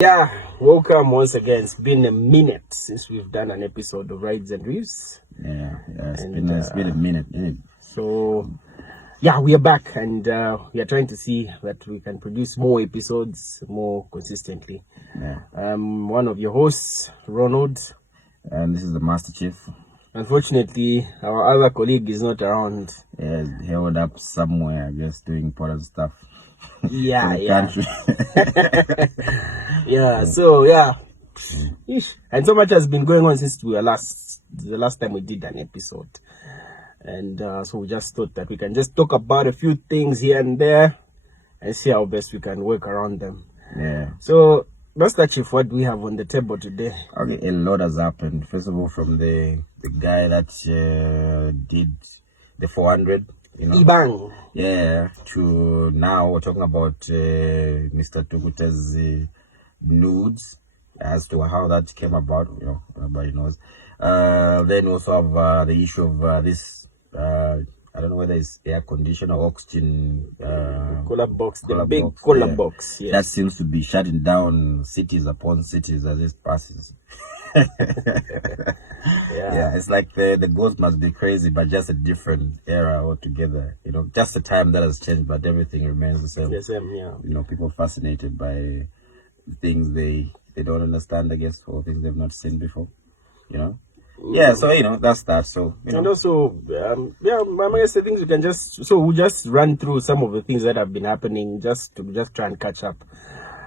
Yeah, welcome once again. It's been a minute since we've done an episode of Rides and Reefs. Yeah, it's been a minute, isn't it? So, yeah, we are back and we are trying to see that we can produce more episodes more consistently. Yeah. One of your hosts, Ronald. And this is the Master Chief. Unfortunately, our other colleague is not around. Yeah, held up somewhere, I guess, doing important stuff. Yeah, Country. yeah. So yeah, and so much has been going on since the last time we did an episode, and so we just thought that we can just talk about a few things here and there, and see how best we can work around them. Yeah. So, Master Chief, what do we have on the table today? Okay, a lot has happened. First of all, from the guy that did the 400. Ibang. Yeah, to now we're talking about Mr. Tukuta's nudes as to how that came about. Everybody knows. Then we also have the issue of this. I don't know whether it's air conditioner or oxygen. Cooler box, the big box, cooler yeah. box. Yes. That seems to be shutting down cities upon cities as it passes. Yeah, it's like the goals must be crazy, but just a different era altogether. Just the time that has changed, but everything remains the same. The same, yeah. People fascinated by things they don't understand, I guess, or things they've not seen before. Yeah, so that's that. So and also, I guess the things we can we'll just run through some of the things that have been happening, just to try and catch up.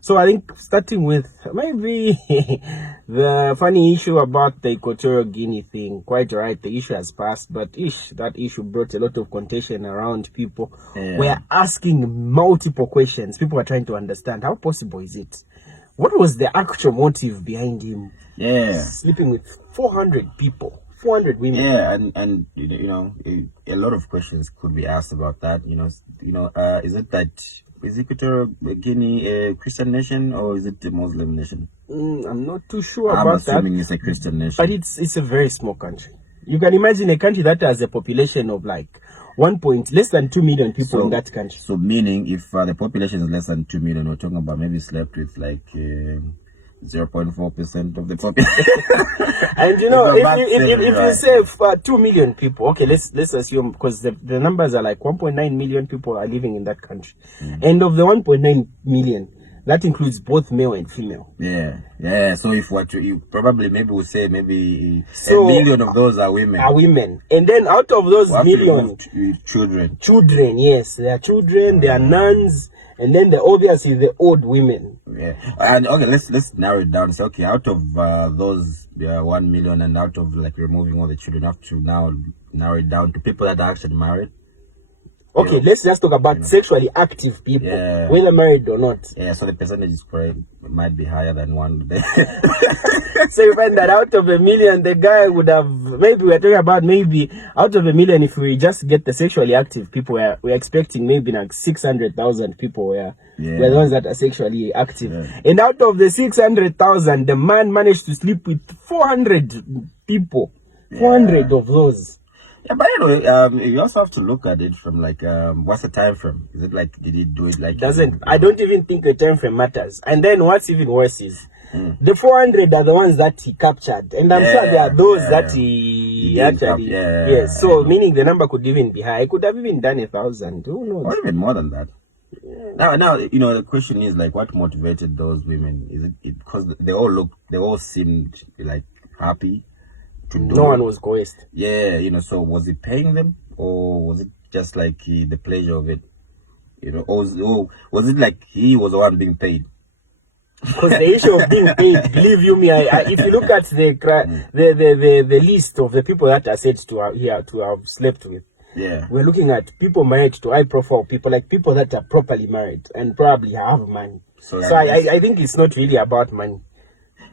So I think starting with maybe the funny issue about the Equatorial Guinea thing. Quite right, the issue has passed, but that issue brought a lot of contention around people. Yeah. We're asking multiple questions. People are trying to understand how possible is it? What was the actual motive behind him? Yeah, Sleeping with 400 people, 400 women. Yeah, and a lot of questions could be asked about that. Is it that is Equatorial Guinea a Christian nation or is it a Muslim nation? I'm not too sure I'm about that. assuming it's a Christian nation. But it's a very small country. You can imagine a country that has a population of like less than 2 million people in that country. So meaning if the population is less than 2 million, we're talking about maybe slept with like 0.4% of the population. And if you say 2 million people, okay, let's assume, because the numbers are like 1.9 million people are living in that country. And of the 1.9 million, that includes both male and female. Yeah. So if you probably maybe would say maybe a million of those are women. And then out of those million, children. Yes, they are children, they are nuns, and then obviously the old women. Yeah. And okay, let's narrow it down. So okay, out of those 1 million, and out of like removing all the children, have to now narrow it down to people that are actually married. Okay, let's just talk about sexually active people, whether married or not. Yeah, so the percentage is might be higher than one. So you find that out of a million, the guy would have, maybe we're talking about maybe out of a million, if we just get the sexually active people, we're expecting maybe like 600,000 people were the ones that are sexually active. Yeah. And out of the 600,000, the man managed to sleep with 400 people, 400 of those. Yeah, but anyway, you also have to look at it from like, what's the time frame? Is it like, did he do it like... I don't even think the time frame matters. And then what's even worse is, the 400 are the ones that he captured. And I'm sure there are those that he actually... Yes, so meaning the number could even be high. He could have even done 1,000. Who knows? Or even more than that. Yeah. Now, the question is like, what motivated those women? Is it because they all seemed like happy? No one was coerced. Yeah, so was he paying them, or was it just like the pleasure of it? Or was it like he was the one being paid? Because the issue of being paid, believe you me, if you look at the list of the people that are said to have slept with, we're looking at people married to high-profile people, like people that are properly married and probably have money. So I think it's not really about money.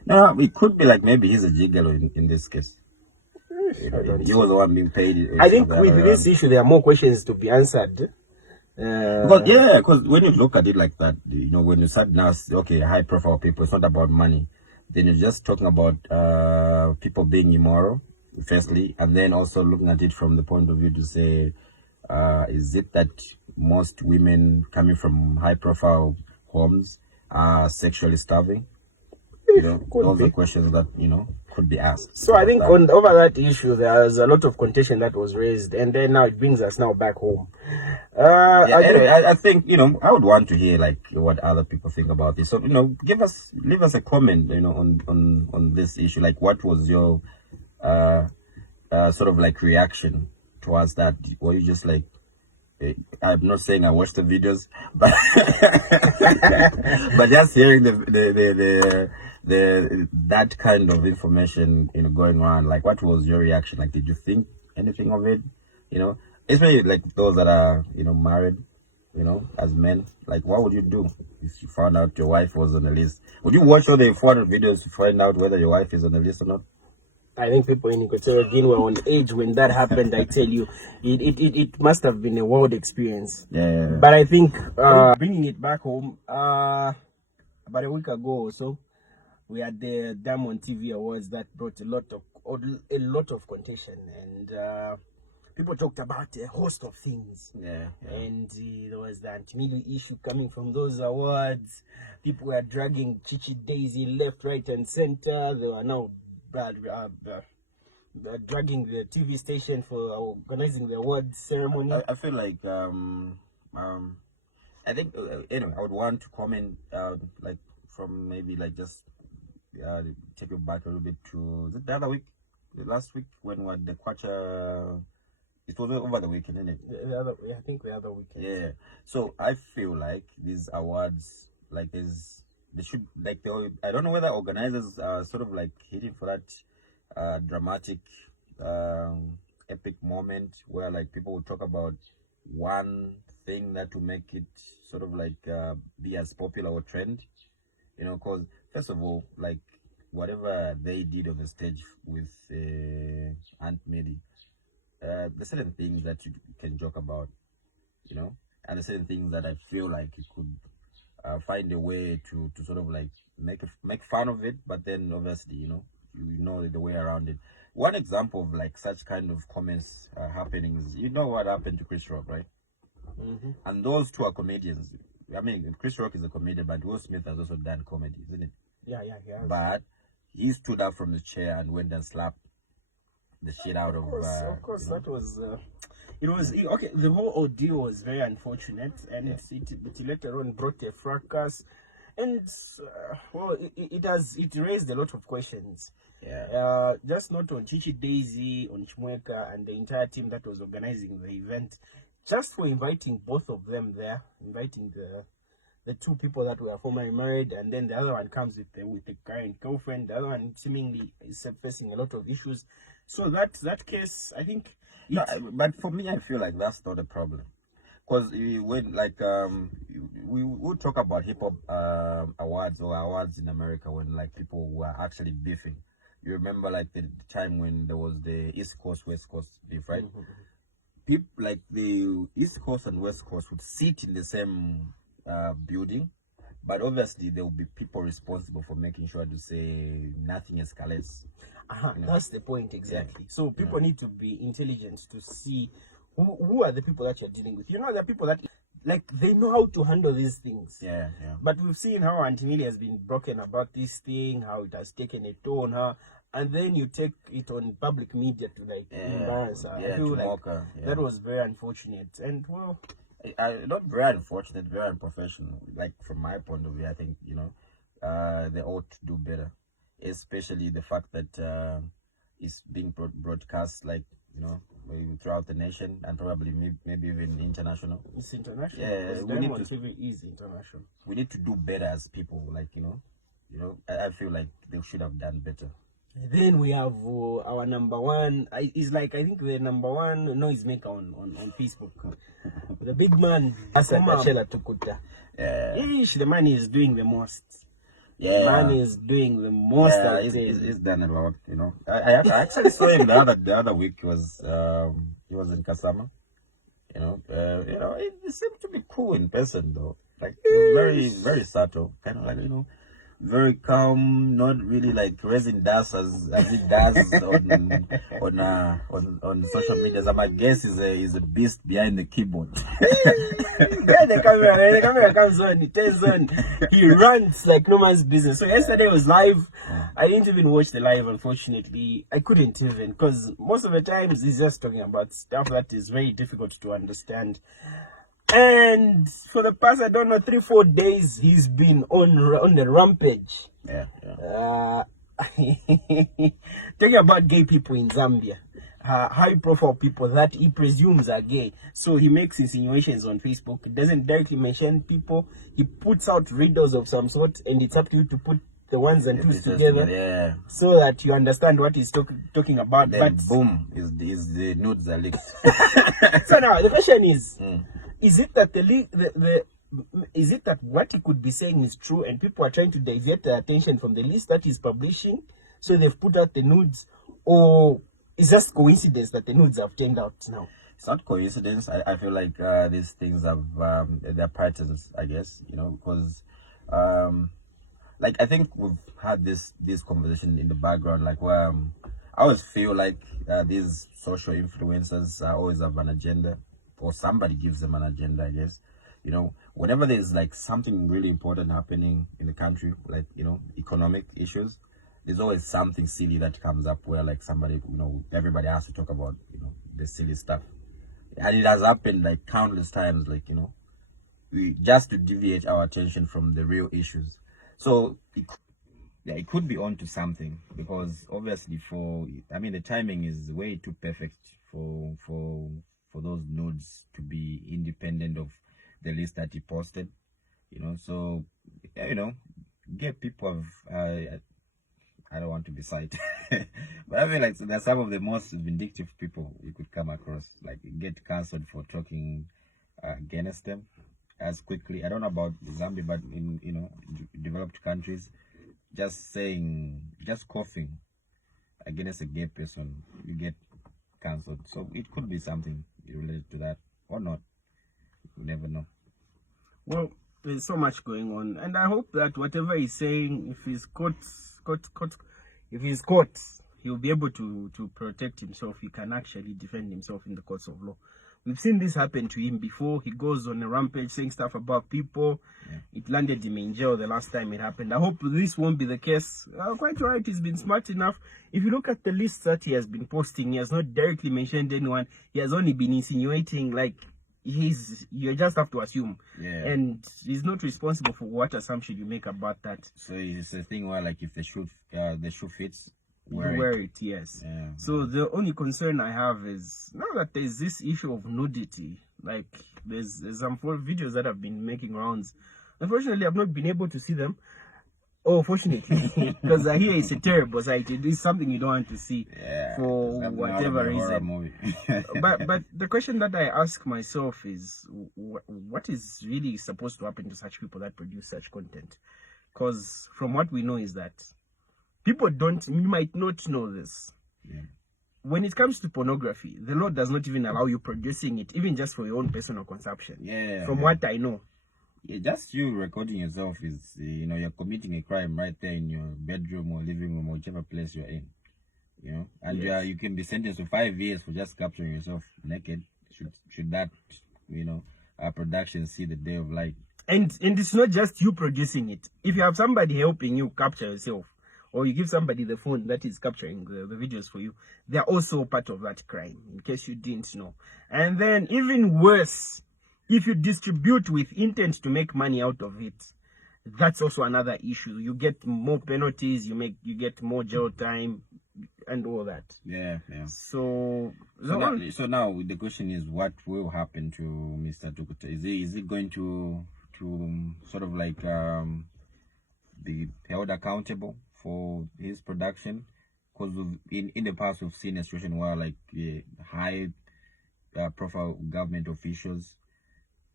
No, it could be like maybe he's a gigolo in this case. He was the one being paid. I think with this issue, there are more questions to be answered. Because when you look at it like that, when you start now, okay, high-profile people, it's not about money. Then you're just talking about people being immoral, firstly, and then also looking at it from the point of view to say, is it that most women coming from high-profile homes are sexually starving? You know, Could those be. are questions that, you know, could be asked. So I think over that issue, there's a lot of contention that was raised, and then now it brings us now back home. Anyway, I think, you know, I would want to hear like what other people think about this. So, you know, leave us a comment, you know, on this issue. Like, what was your sort of like reaction towards that? Were you just like, I'm not saying I watched the videos, but but just hearing the that kind of information, you know, going on, like, what was your reaction? Like, did you think anything of it? You know, especially like those that are, you know, married, you know, as men. Like, what would you do if you found out your wife was on the list? Would you watch all the 400 videos to find out whether your wife is on the list or not? I think people in Equatorial Guinea were on edge when that happened. I tell you, it must have been a wild experience. Yeah. But I think bringing it back home, about a week ago or so, we had the Diamond TV Awards that brought a lot of contention, and people talked about a host of things. Yeah. And there was the anti-media issue coming from those awards. People were dragging Chichi Daisy left, right, and center. They were now dragging the TV station for organizing the awards ceremony. I feel like I think anyway, I would want to comment like from maybe like just take you back a little bit to last week when we had the Kwacha. It was over the weekend, isn't it? I think the other weekend. Yeah. So I feel like these awards, like they should, like, I don't know whether organizers are sort of like hitting for that dramatic, epic moment where like people will talk about one thing that will make it sort of like be as popular or trend, you know, because first of all, like whatever they did on the stage with Aunt Medi, there's certain things that you can joke about, you know, and there's certain things that I feel like you could find a way to sort of like make fun of it, but then obviously, you know the way around it. One example of like such kind of comments happening is, you know what happened to Chris Rock, right? Mm-hmm. And those two are comedians. I mean, Chris Rock is a comedian, but Will Smith has also done comedy, isn't it? Yeah. But he stood up from the chair and went and slapped the shit out of. Of course, you know? that was. It was okay. The whole ordeal was very unfortunate, and it later on brought a fracas, and well, it raised a lot of questions. Yeah. Just not on Chichi Daisy, on Chimweka, and the entire team that was organizing the event, just for inviting both of them there, inviting the two people that were formerly married, and then the other one comes with the current girlfriend. The other one seemingly is facing a lot of issues. So that case, I think. No, but for me, I feel like that's not a problem, because when like we will talk about hip hop awards or awards in America when like people were actually beefing. You remember like the time when there was the East Coast West Coast beef, right? Mm-hmm. People like the East Coast and West Coast would sit in the same building, but obviously there will be people responsible for making sure to say nothing escalates. You know? That's the point exactly. Yeah. So people need to be intelligent to see who are the people that you're dealing with. You know, the people that like they know how to handle these things. Yeah. But we've seen how Auntie Millie has been broken about this thing, how it has taken a toll on her, and then you take it on public media to like embarrass her. I feel like that was very unfortunate, and well, not very unfortunate, very unprofessional. Like from my point of view, I think, you know, they ought to do better, especially the fact that it's being broadcast, like, you know, throughout the nation and probably maybe even international. It's international. Yeah, TV is international. We need to do better as people. Like, you know, I feel like they should have done better. Then we have our number one. Is like I think the number one noisemaker on Facebook. The big man, Chella Tukuta. Yeah. The man is doing the most. Yeah, man is doing the most. Yeah, he's done a lot. You know, I actually saw him the other week. He was in Kasama. You know, he seemed to be cool in person though. Like very very subtle, kind of like, you know, very calm, not really like raising dust as it does on social media. So my guess is a beast behind the keyboard. When the camera comes on, he turns on, he runs like no man's business. So yesterday was live. I didn't even watch the live, unfortunately. I couldn't even, because most of the times he's just talking about stuff that is very difficult to understand. And for the past, I don't know, 3-4 days, he's been on the rampage. Yeah. Talking about gay people in Zambia, high-profile people that he presumes are gay. So he makes insinuations on Facebook. He doesn't directly mention people. He puts out riddles of some sort, and it's up to you to put the ones and twos together, so that you understand what he's talking about. Then but boom, is the nudes are leaked. So now the question is. Is it that is it that what he could be saying is true and people are trying to divert the attention from the list that he's publishing, so they've put out the nudes, or is just coincidence that the nudes have turned out now? It's not coincidence. I feel like these things have their patterns, I guess, because like I think we've had this conversation in the background, like where I always feel like these social influencers always have an agenda, or somebody gives them an agenda, I guess. Whenever there's like something really important happening in the country, like, economic issues, there's always something silly that comes up where like somebody, everybody has to talk about, the silly stuff. And it has happened like countless times, like, we just to deviate our attention from the real issues. So it could be on to something, because obviously the timing is way too perfect for those nudes to be independent of the list that he posted, so gay people have I don't want to be cited but I feel like they're some of the most vindictive people you could come across, like get cancelled for talking against them as quickly. I don't know about Zambia, but in developed countries, just coughing against a gay person, you get cancelled. So it could be something related to that, or not. You never know. Well, there's so much going on, and I hope that whatever he's saying, if he's caught, he'll be able to protect himself. He can actually defend himself in the courts of law. We've seen this happen to him before. He goes on a rampage saying stuff about people. Yeah. It landed him in jail the last time it happened. I hope this won't be the case. Quite right, he's been smart enough. If you look at the list that he has been posting, he has not directly mentioned anyone. He has only been insinuating, like, you just have to assume. Yeah. And he's not responsible for what assumption you make about that. So it's a thing where, like, if the shoe fits, wear it, yes. Yeah. So the only concern I have is now that there's this issue of nudity. Like, there's some videos that have been making rounds. Unfortunately, I've not been able to see them. Oh, fortunately, because I hear it's a terrible sight. It is something you don't want to see, for whatever reason. but the question that I ask myself is, what is really supposed to happen to such people that produce such content? Because from what we know is that people you might not know this. Yeah. When it comes to pornography, the law does not even allow you producing it, even just for your own personal consumption. Yeah. From what I know. Yeah, just you recording yourself is, you're committing a crime right there in your bedroom or living room or whichever place you're in. And yes, you can be sentenced to 5 years for just capturing yourself naked. Should that, production see the day of light? And it's not just you producing it. If you have somebody helping you capture yourself, or you give somebody the phone that is capturing the videos for you, they're also part of that crime, in case you didn't know. And then even worse, if you distribute with intent to make money out of it, that's also another issue. You get more penalties, you get more jail time, and all that. Yeah. So now the question is, what will happen to Mr. Tukuta? Is he going to sort of like be held accountable for his production? Because in the past we've seen a situation where, like, high profile government officials,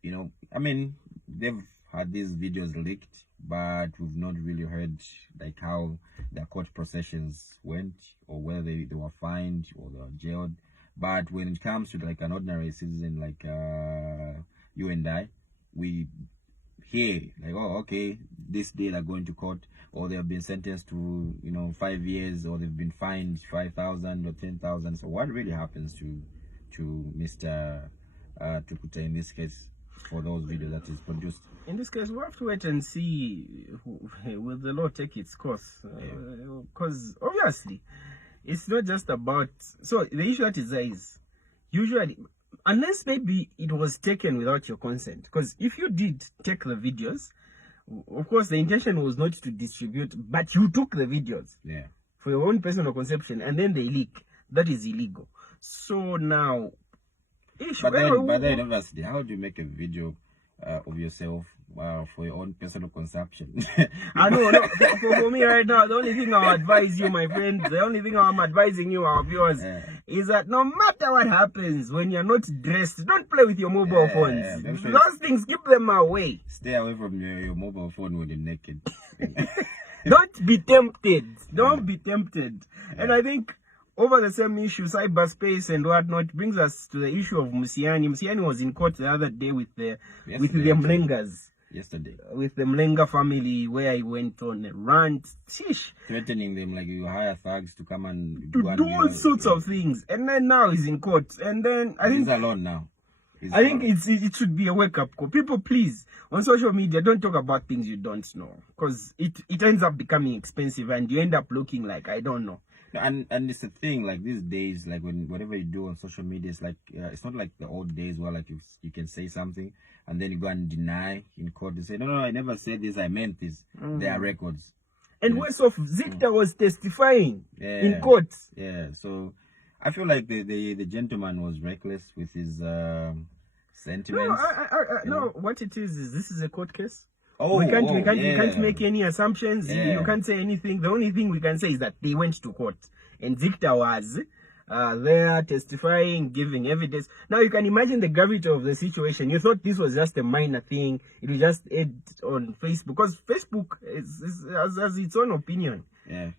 they've had these videos leaked, but we've not really heard like how their court processions went, or whether they were fined or they were jailed. But when it comes to like an ordinary citizen like you and I, we hear like, oh, okay, this day they're going to court, or they have been sentenced to 5 years, or they've been fined 5,000 or 10,000. So what really happens to Mr. Tukuta in this case for those videos that is produced? In this case, we'll have to wait and see will the law take its course, because obviously it's not just about, so the issue that is there is usually, unless maybe it was taken without your consent, because if you did take the videos, of course the intention was not to distribute, but you took the videos for your own personal consumption and then they leak, that is illegal. So now but then obviously, how do you make a video of yourself for your own personal consumption? I know, no, for me right now, the only thing I'll advise you, my friend, the only thing I'm advising you, our viewers, is that no matter what happens, when you're not dressed, don't play with your mobile phones. Those things, keep them away. Stay away from your mobile phone when you're naked. Don't be tempted. Don't be tempted. And I think over the same issue, cyberspace and whatnot, brings us to the issue of Musiyani. Musiyani was in court the other day with the Mlengas. Yesterday. With the Mlenga family, where he went on a rant. Threatening them like you hire thugs to come and do all sorts of things. And then now he's in court. And then I think he's alone now. I think it should be a wake-up call. People, please, on social media, don't talk about things you don't know. Because it ends up becoming expensive and you end up looking like, I don't know. And it's the thing, like these days, like whatever you do on social media, it's like it's not like the old days where like you can say something and then you go and deny in court and say, no, I never said this, I meant this. There are records. And worse off, Zita was testifying in court. Yeah, so I feel like the gentleman was reckless with his sentiments. No, what it is this is a court case. Oh, we can't make any assumptions. You can't say anything. The only thing we can say is that they went to court and Victor was there testifying, giving evidence. Now you can imagine the gravity of the situation. You thought this was just a minor thing. It was just aired on Facebook, because Facebook has its own opinion.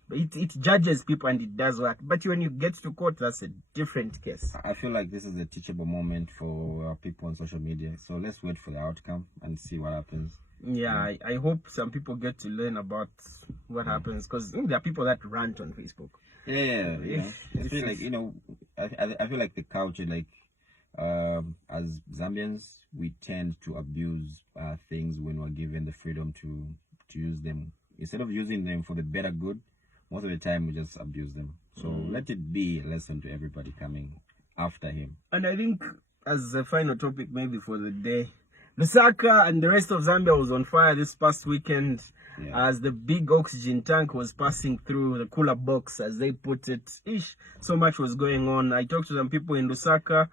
It judges people and it does work. But when you get to court, that's a different case. I feel like this is a teachable moment for people on social media. So let's wait for the outcome and see what happens. Yeah, I hope some people get to learn about what happens, because there are people that rant on Facebook. I feel like I feel like the culture, like as Zambians, we tend to abuse things when we're given the freedom to use them. Instead of using them for the better good, most of the time we just abuse them. So let it be a lesson to everybody coming after him. And I think as a final topic maybe for the day, Lusaka and the rest of Zambia was on fire this past weekend as the big oxygen tank was passing through the cooler box, as they put it. So much was going on. I talked to some people in Lusaka.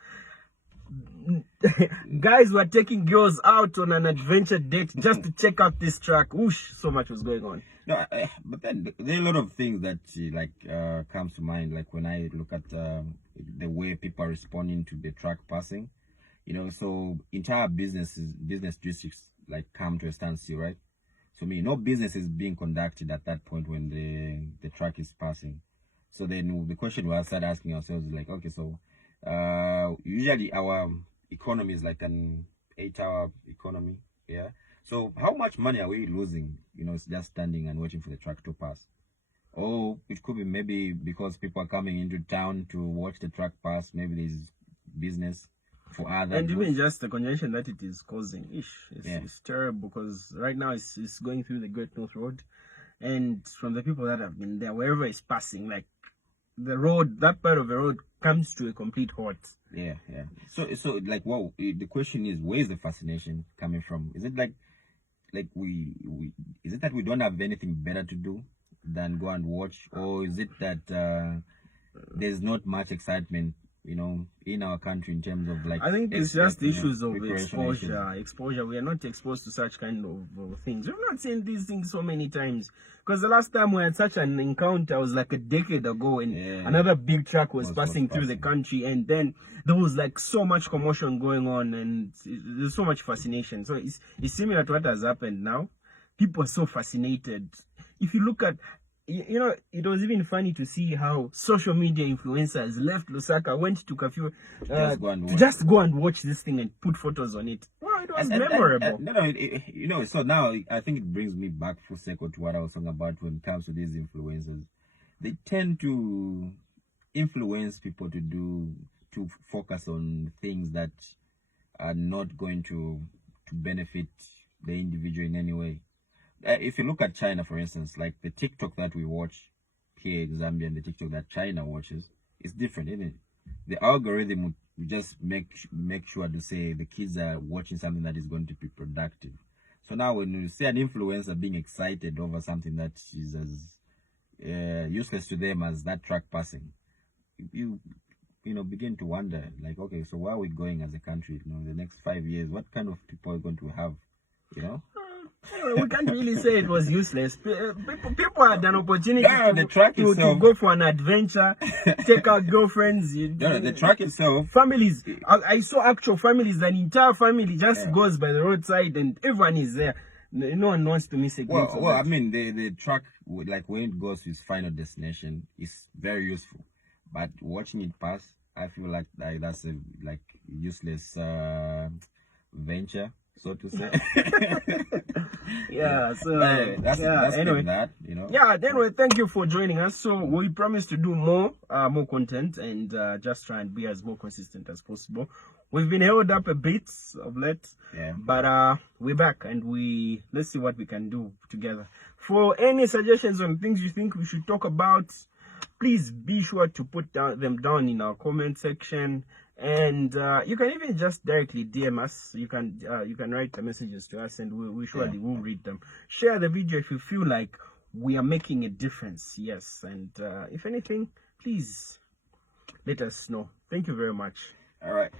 Guys were taking girls out on an adventure date just to check out this track. So much was going on. No, but then there are a lot of things that comes to mind. Like when I look at the way people are responding to the track passing. So entire business districts like come to a standstill, right? So no business is being conducted at that point when the track is passing. So then the question we start asking ourselves is like, okay, so usually our economy is like an 8-hour economy, So how much money are we losing? It's just standing and waiting for the track to pass. Or it could be maybe because people are coming into town to watch the track pass. Maybe there's business for others. And even just the congestion that it is causing, it's terrible, because right now it's going through the Great North Road, and from the people that have been there, wherever it's passing, like the road, that part of the road comes to a complete halt. So like, wow, the question is, where is the fascination coming from? Is it like is it that we don't have anything better to do than go and watch, or is it that there's not much excitement in our country in terms of like, I think it's just issues of exposure. We are not exposed to such kind of things. We've not seen these things so many times, because the last time we had such an encounter was like a decade ago, and another big truck was passing through the country, and then there was like so much commotion going on, and there's so much fascination. So it's similar to what has happened now. People are so fascinated. If you look at you know, it was even funny to see how social media influencers left Lusaka, went to curfew to just go and watch this thing and put photos on it. Wow, it was memorable. You know, so now I think it brings me back full circle to what I was talking about when it comes to these influencers. They tend to influence people to focus on things that are not going to benefit the individual in any way. If you look at China, for instance, like the TikTok that we watch here in Zambia and the TikTok that China watches, is different, isn't it? The algorithm would just make sure to say the kids are watching something that is going to be productive. So now when you see an influencer being excited over something that is as useless to them as that track passing, you know, begin to wonder, like, okay, so where are we going as a country? You know, the next 5 years, what kind of people are going to have, you know? We can't really say it was useless. People had an opportunity to go for an adventure, take out girlfriends. The track itself. Families. I saw actual families. An entire family just goes by the roadside and everyone is there. No one wants to miss a glimpse. Well, I mean, the track, like when it goes to its final destination, is very useful. But watching it pass, I feel like that's a useless venture, so to say. Yeah, so that's anyway, that, you know. Yeah, anyway, thank you for joining us. So we promise to do more content and just try and be as more consistent as possible. We've been held up a bit of late, but we're back and let's see what we can do together. For any suggestions on things you think we should talk about, please be sure to put them down in our comment section. And you can even just directly DM us. You can write the messages to us, and we surely will read them. Share the video if you feel like we are making a difference. Yes, and if anything, please let us know. Thank you very much. All right.